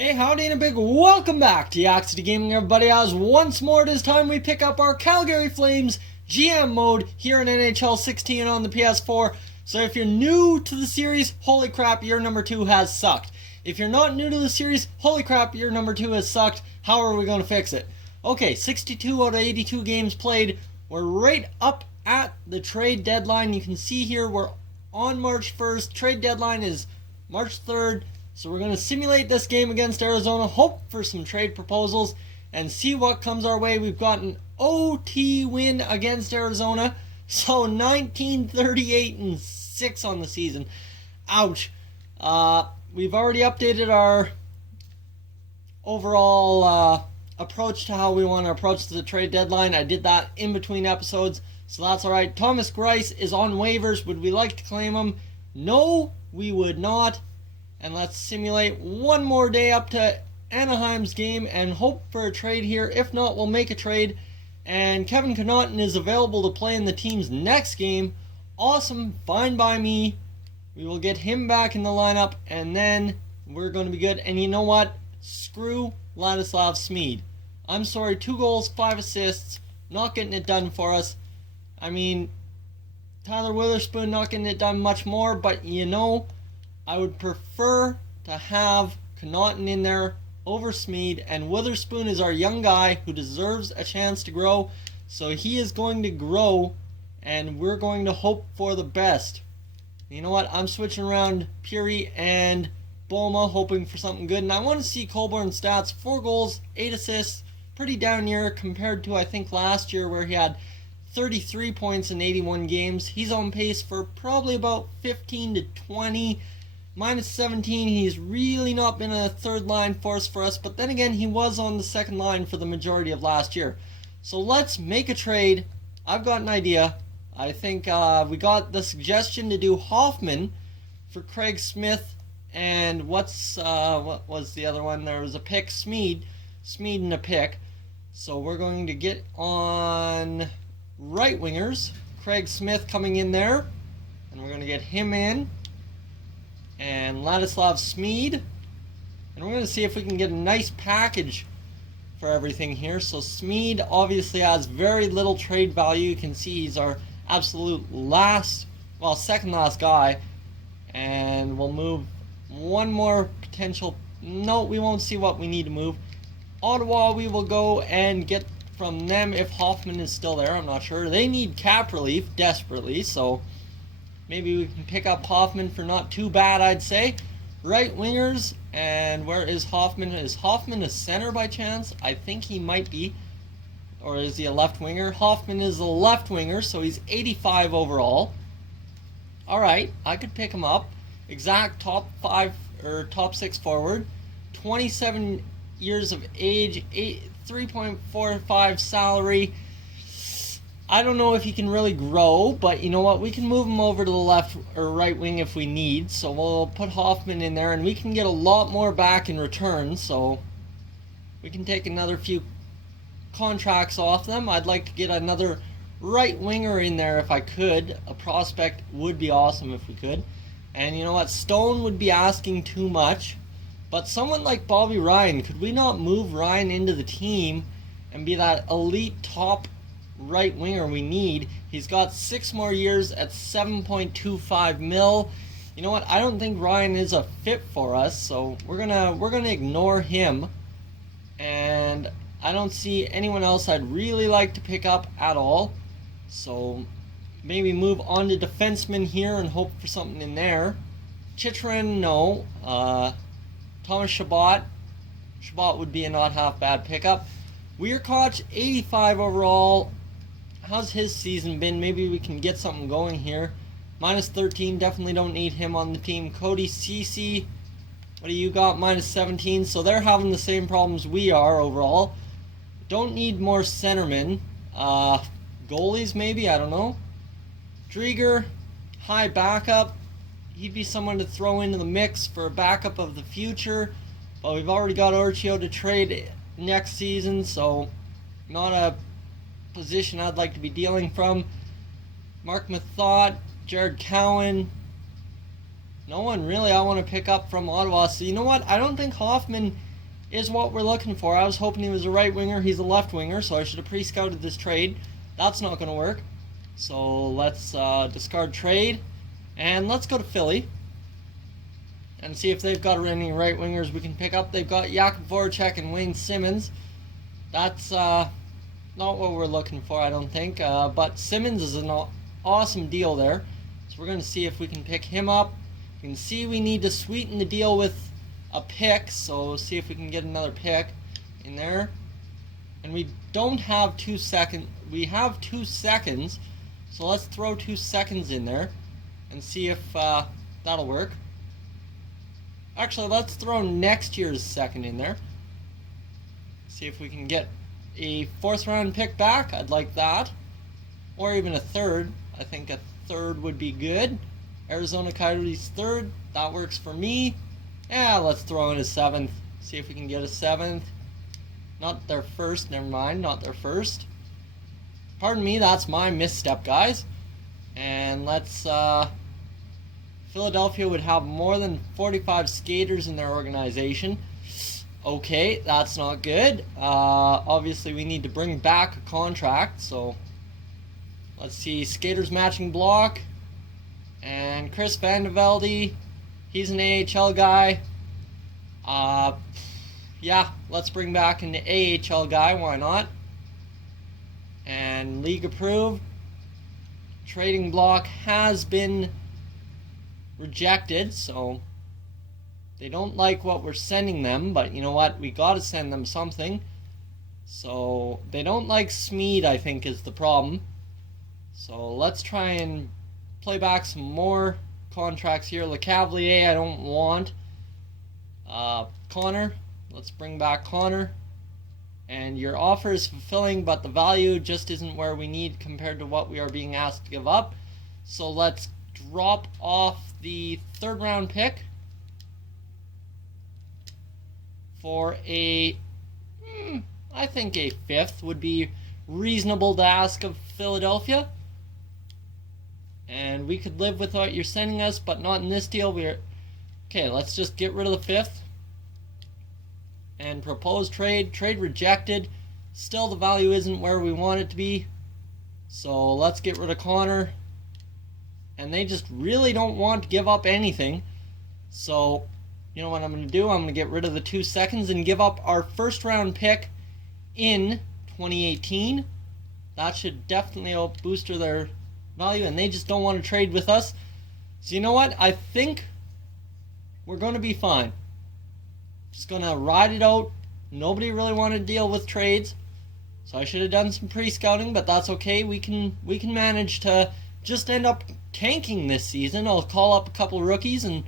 Hey, howdy and a big welcome back to Yak-City Gaming, everybody, as once more it is time we pick up our Calgary Flames GM mode here in NHL 16 on the PS4. So if you're new to the series, holy crap, year number 2 has sucked. If you're not new to the series, holy crap, year number 2 has sucked. How are we going to fix it? Okay, 62 out of 82 games played. We're right up at the trade deadline. You can see here we're on March 1st. Trade deadline is March 3rd. So we're going to simulate this game against Arizona, hope for some trade proposals, and see what comes our way. We've got an OT win against Arizona, so 19-38-6 on the season. Ouch. We've already updated our overall approach to how we want to approach the trade deadline. I did that in between episodes, so that's alright. Thomas Greiss is on waivers. Would we like to claim him? No, we would not. And let's simulate one more day up to Anaheim's game and hope for a trade here. If not, we'll make a trade. And Kevin Connaughton is available to play in the team's next game. Awesome, fine by me. We will get him back in the lineup, and then we're going to be good. And you know what? Screw Ladislav Smid. I'm sorry, 2 goals, 5 assists. Not getting it done for us. I mean, Tyler Witherspoon not getting it done much more, but you know, I would prefer to have Connaughton in there over Smid, and Witherspoon is our young guy who deserves a chance to grow, so he is going to grow, and we're going to hope for the best. You know what? I'm switching around Puri and Boma, hoping for something good, and I want to see Colborne's stats. 4 goals, 8 assists, pretty down year compared to, I think, last year where he had 33 points in 81 games. He's on pace for probably about 15 to 20. Minus 17, he's really not been a third line force for us, but then again, he was on the second line for the majority of last year. So let's make a trade. I've got an idea. I think we got the suggestion to do Hoffman for Craig Smith, and what was the other one? There was a pick, Smid and a pick. So we're going to get on right wingers. Craig Smith coming in there, and we're going to get him in. And Ladislav Smid, and we're going to see if we can get a nice package for everything here. So Smid obviously has very little trade value. You can see he's our absolute second last guy, and we'll move one more potential. No, we won't see what we need to move. Ottawa, we will go and get from them if Hoffman is still there. I'm not sure. They need cap relief desperately, so maybe we can pick up Hoffman for not too bad, I'd say. Right wingers, and where is Hoffman? Is Hoffman a center by chance? I think he might be. Or is he a left winger? Hoffman is a left winger, so he's 85 overall. Alright, I could pick him up. Exact top 5 or top 6 forward. 27 years of age, 3.45 salary. I don't know if he can really grow, but you know what? We can move him over to the left or right wing if we need. So we'll put Hoffman in there, and we can get a lot more back in return. So we can take another few contracts off them. I'd like to get another right winger in there if I could. A prospect would be awesome if we could. And you know what? Stone would be asking too much. But someone like Bobby Ryan, could we not move Ryan into the team and be that elite top right winger we need? He's got 6 more years at 7.25 mil. You know what? I don't think Ryan is a fit for us, so we're gonna ignore him. And I don't see anyone else I'd really like to pick up at all. So maybe move on to defenseman here and hope for something in there. Chychrun, no. Thomas Chabot would be a not half bad pickup. Weirkoch, 85 overall. How's his season been? Maybe we can get something going here. Minus 13, definitely don't need him on the team. Cody Ceci, what do you got? Minus 17, so they're having the same problems we are overall. Don't need more centermen. Goalies maybe, I don't know. Drieger, high backup. He'd be someone to throw into the mix for a backup of the future. But we've already got Orchio to trade next season, so not a position I'd like to be dealing from. Mark Mathot, Jared Cowan, no one really I want to pick up from Ottawa. So you know what? I don't think Hoffman is what we're looking for. I was hoping he was a right winger. He's a left winger, so I should have pre-scouted this trade. That's not going to work. So let's discard trade. And let's go to Philly and see if they've got any right wingers we can pick up. They've got Jakub Voracek and Wayne Simmons. That's not what we're looking for, I don't think. But Simmons is an awesome deal there. So we're going to see if we can pick him up. You can see we need to sweeten the deal with a pick, so see if we can get another pick in there. And we don't have 2 seconds. We have 2 seconds, so let's throw 2 seconds in there and see if that'll work. Actually, let's throw next year's second in there. See if we can get a 4th round pick back. I'd like that. Or even a 3rd. I think a 3rd would be good. Arizona Coyotes 3rd. That works for me. Yeah, let's throw in a 7th. See if we can get a 7th. Not their first, never mind, not their first. Pardon me, that's my misstep, guys. And let's, Philadelphia would have more than 45 skaters in their organization. Okay, that's not good. Obviously, we need to bring back a contract, so let's see, skaters matching block. And Chris Vandevelde, he's an AHL guy. Yeah, let's bring back an AHL guy, why not? And league approved. Trading block has been rejected, so they don't like what we're sending them, but you know what? We gotta send them something. So they don't like Smeed, I think, is the problem. So let's try and play back some more contracts here. LeCavalier, I don't want. Connor, let's bring back Connor. And your offer is fulfilling, but the value just isn't where we need compared to what we are being asked to give up. So let's drop off the 3rd round pick for a, I think a 5th would be reasonable to ask of Philadelphia. And we could live with what you're sending us, but not in this deal. Okay, let's just get rid of the 5th. And propose trade. Trade rejected. Still, the value isn't where we want it to be. So let's get rid of Connor. And they just really don't want to give up anything. So, you know what I'm going to do? I'm going to get rid of the 2 seconds and give up our 1st round pick in 2018. That should definitely help boost their value. And they just don't want to trade with us. So you know what? I think we're going to be fine. Just going to ride it out. Nobody really wanted to deal with trades. So I should have done some pre-scouting, but that's okay. We can manage to just end up tanking this season. I'll call up a couple rookies, and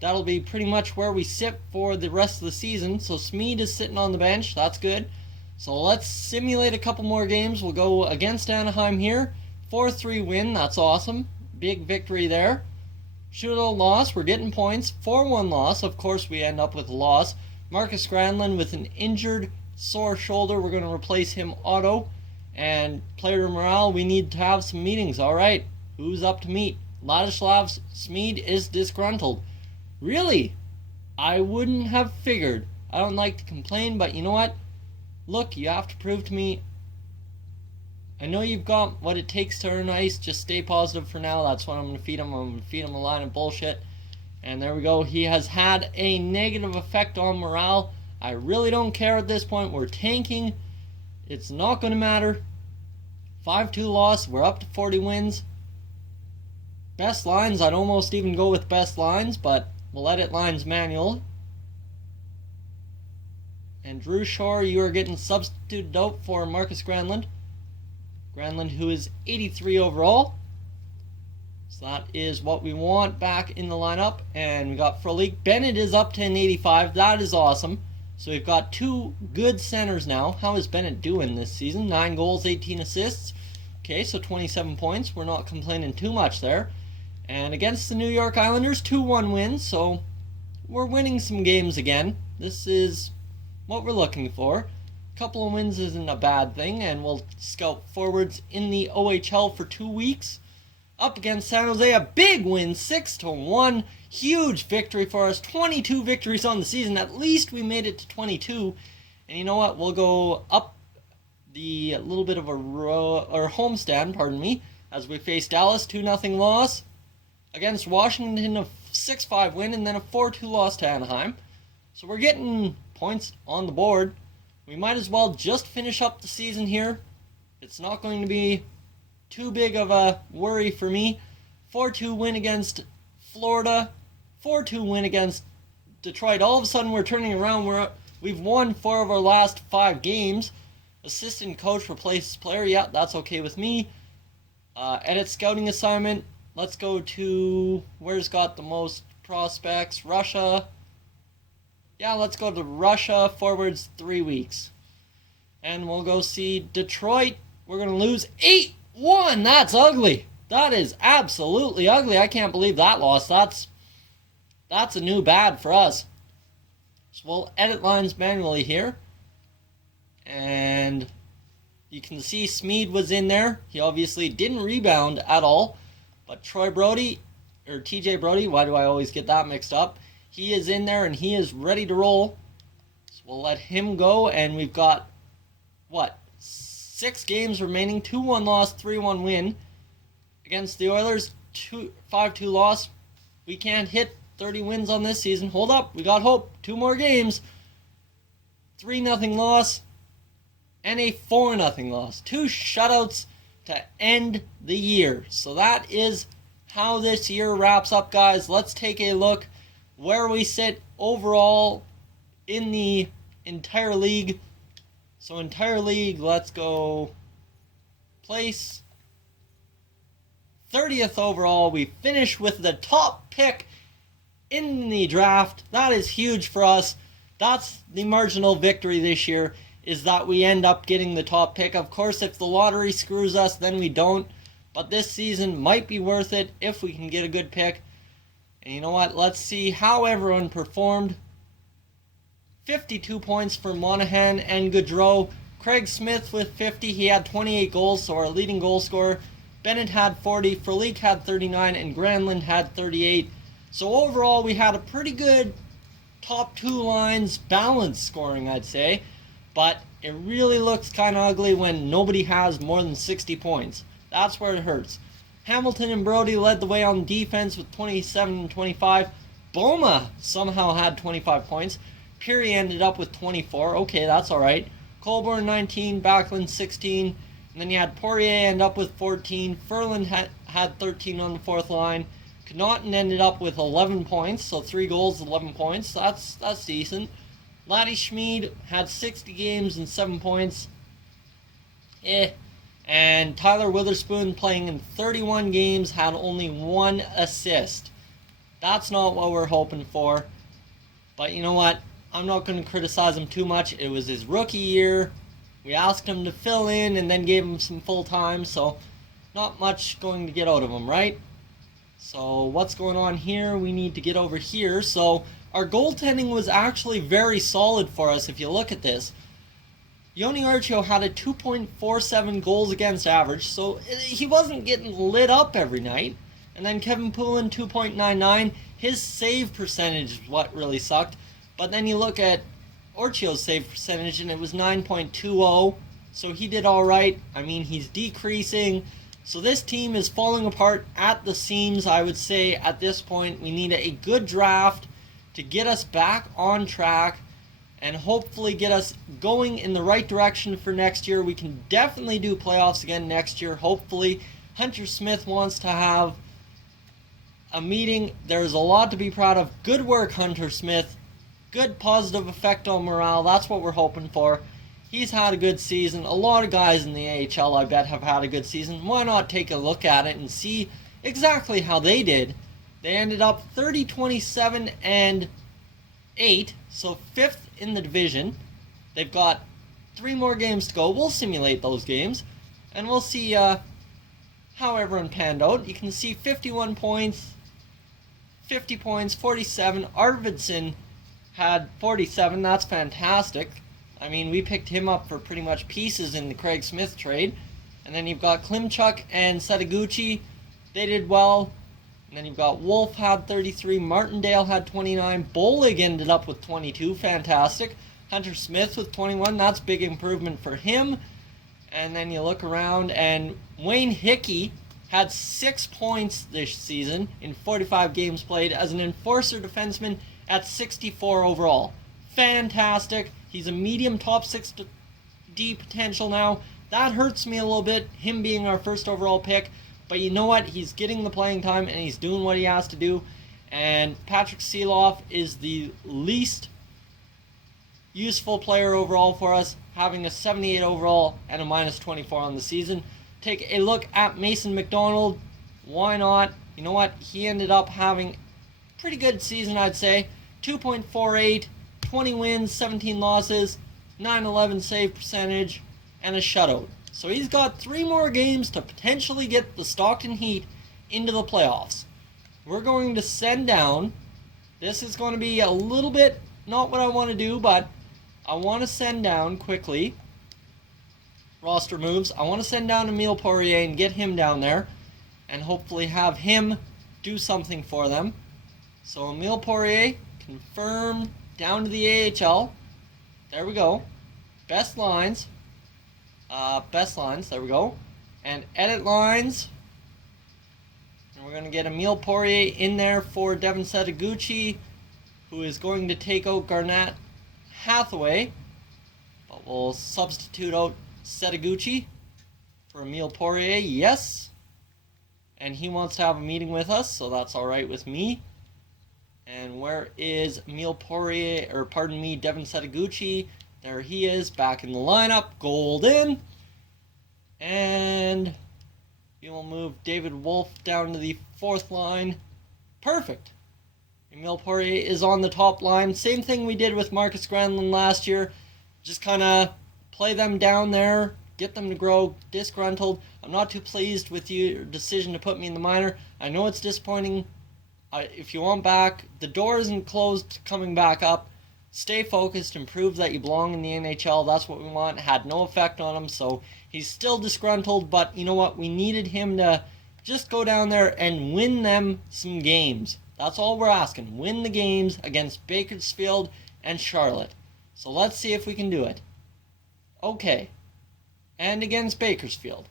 that'll be pretty much where we sit for the rest of the season. So Smeed is sitting on the bench. That's good. So let's simulate a couple more games. We'll go against Anaheim here. 4-3 win. That's awesome. Big victory there. Shootout loss. We're getting points. 4-1 loss. Of course, we end up with a loss. Marcus Granlund with an injured, sore shoulder. We're going to replace him auto. And player morale, we need to have some meetings. All right. Who's up to meet? Ladislav Smeed is disgruntled. Really? I wouldn't have figured. I don't like to complain, but you know what? Look, you have to prove to me. I know you've got what it takes to earn ice. Just stay positive for now. That's what I'm going to feed him. I'm going to feed him a line of bullshit. And there we go. He has had a negative effect on morale. I really don't care at this point. We're tanking. It's not going to matter. 5-2 loss. We're up to 40 wins. Best lines. I'd almost even go with best lines, but we'll edit lines manual. And Drew Shore, you are getting substituted out for Marcus Granlund. Granlund, who is 83 overall. So that is what we want back in the lineup. And we got Frolik. Bennett is up to an 85. That is awesome. So we've got 2 good centers now. How is Bennett doing this season? 9 goals, 18 assists. Okay, so 27 points. We're not complaining too much there. And against the New York Islanders, 2-1 wins. So we're winning some games again. This is what we're looking for. Couple of wins isn't a bad thing, and we'll scout forwards in the OHL for 2 weeks. Up against San Jose, a big win, 6-1. Huge victory for us. 22 victories on the season. At least we made it to 22. And you know what? We'll go up the little bit of a homestand, pardon me, as we face Dallas. 2-0 loss against Washington, a 6-5 win, and then a 4-2 loss to Anaheim. So we're getting points on the board. We might as well just finish up the season here. It's not going to be too big of a worry for me. 4-2 win against Florida. 4-2 win against Detroit. All of a sudden we're turning around. We've won 4 of our last 5 games. Assistant coach replaces player. Yeah, that's okay with me. Edit scouting assignment. Let's go to where's got the most prospects. Russia. Yeah, let's go to Russia. Forwards 3 weeks. And we'll go see Detroit. We're going to lose 8-1. That's ugly. That is absolutely ugly. I can't believe that loss. That's a new bad for us. So we'll edit lines manually here. And you can see Smead was in there. He obviously didn't rebound at all. But TJ Brody, why do I always get that mixed up? He is in there and he is ready to roll. So we'll let him go. And we've got, 6 games remaining. 2-1 loss, 3-1 win. Against the Oilers, 5-2 loss. We can't hit 30 wins on this season. Hold up, we got hope. 2 more games. 3-0 loss. And a 4-0 loss. 2 shutouts to end the year. So that is how this year wraps up, guys. Let's take a look where we sit overall in the entire league. So entire league, let's go place 30th overall. We finish with the top pick in the draft. That is huge for us. That's the marginal victory this year, is that we end up getting the top pick. Of course, if the lottery screws us, then we don't. But this season might be worth it if we can get a good pick. And you know what? Let's see how everyone performed. 52 points for Monahan and Gaudreau. Craig Smith with 50. He had 28 goals, so our leading goal scorer. Bennett had 40. Frolik had 39. And Granlund had 38. So overall, we had a pretty good top 2 lines balance scoring, I'd say. But it really looks kind of ugly when nobody has more than 60 points. That's where it hurts. Hamilton and Brody led the way on defense with 27 and 25. Boma somehow had 25 points. Peary ended up with 24. Okay, that's alright. Colborne 19, Backlund 16. And then you had Poirier end up with 14. Ferland had 13 on the 4th line. Connaughton ended up with 11 points. So 3 goals, 11 points. That's decent. Laddie Schmid had 60 games and 7 points. And Tyler Witherspoon, playing in 31 games, had only 1 assist. That's not what we're hoping for. But you know what? I'm not going to criticize him too much. It was his rookie year. We asked him to fill in and then gave him some full time. So not much going to get out of him, right? So what's going on here? We need to get over here. So our goaltending was actually very solid for us if you look at this. Yoni Archio had a 2.47 goals against average, so he wasn't getting lit up every night. And then Kevin Poulin, 2.99. His save percentage is what really sucked. But then you look at Archio's save percentage, and it was 9.20. So he did all right. I mean, he's decreasing. So this team is falling apart at the seams, I would say, at this point. We need a good draft to get us back on track and hopefully get us going in the right direction for next year. We can definitely do playoffs again next year, hopefully. Hunter Smith wants to have a meeting. There's a lot to be proud of. Good work, Hunter Smith. Good positive effect on morale. That's what we're hoping for. He's had a good season. A lot of guys in the AHL, I bet, have had a good season. Why not take a look at it and see exactly how they did? They ended up 30, 27, and 8, so 5th in the division. They've got 3 more games to go. We'll simulate those games, and we'll see how everyone panned out. You can see 51 points, 50 points, 47. Arvidsson had 47. That's fantastic. I mean, we picked him up for pretty much pieces in the Craig Smith trade. And then you've got Klimchuk and Setaguchi. They did well. And then you've got Wolf had 33, Martindale had 29, Bolig ended up with 22, fantastic. Hunter Smith with 21, that's big improvement for him. And then you look around, and Wayne Hickey had 6 points this season in 45 games played as an enforcer defenseman at 64 overall. Fantastic. He's a medium top 6D potential now. That hurts me a little bit, him being our first overall pick. But you know what? He's getting the playing time, and he's doing what he has to do. And Patrick Seeloff is the least useful player overall for us, having a 78 overall and a minus 24 on the season. Take a look at Mason McDonald. Why not? You know what? He ended up having a pretty good season, I'd say. 2.48, 20 wins, 17 losses, 911 save percentage, and a shutout. So he's got 3 more games to potentially get the Stockton Heat into the playoffs. We're going to send down. This is going to be a little bit not what I want to do, but I want to send down quickly roster moves. I want to send down Emile Poirier and get him down there and hopefully have him do something for them. So Emile Poirier, confirmed down to the AHL. There we go. Best lines, there we go. And edit lines. And we're going to get Emile Poirier in there for Devin Setaguchi, who is going to take out Garnett Hathaway. But we'll substitute out Setaguchi for Emile Poirier, yes. And he wants to have a meeting with us, so that's alright with me. And where is Emile Poirier, or pardon me, Devin Setaguchi? There he is, back in the lineup, golden. And we will move David Wolf down to the 4th line. Perfect. Emile Poirier is on the top line. Same thing we did with Marcus Granlund last year. Just kind of play them down there, get them to grow. Disgruntled. I'm not too pleased with your decision to put me in the minor. I know it's disappointing. If you want back, the door isn't closed coming back up. Stay focused and prove that you belong in the NHL. That's what we want. Had no effect on him, so he's still disgruntled, but you know what? We needed him to just go down there and win them some games. That's all we're asking. Win the games against Bakersfield and Charlotte. So let's see if we can do it. Okay. And against Bakersfield.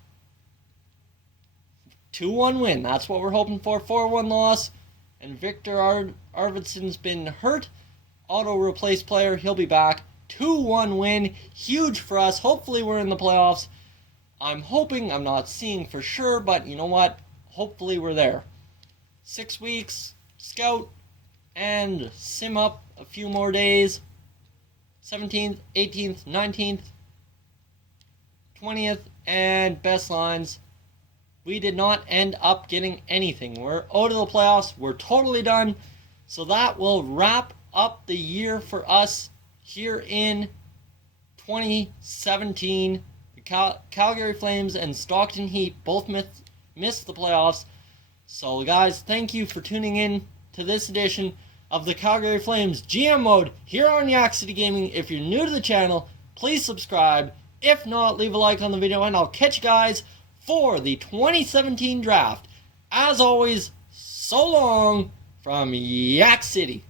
2-1 win. That's what we're hoping for. 4-1 loss. And Victor Arvidsson's been hurt. Auto-replace player. He'll be back. 2-1 win. Huge for us. Hopefully we're in the playoffs. I'm hoping. I'm not seeing for sure. But you know what? Hopefully we're there. 6 weeks. Scout. And sim up a few more days. 17th, 18th, 19th, 20th, and best lines. We did not end up getting anything. We're out of the playoffs. We're totally done. So that will wrap up the year for us here in 2017. The Calgary Flames and Stockton Heat both missed the playoffs. So guys, thank you for tuning in to this edition of the Calgary Flames GM mode here on Yak-City Gaming. If you're new to the channel, please subscribe. If not, leave a like on the video, and I'll catch you guys for the 2017 draft. As always, so long from Yak City.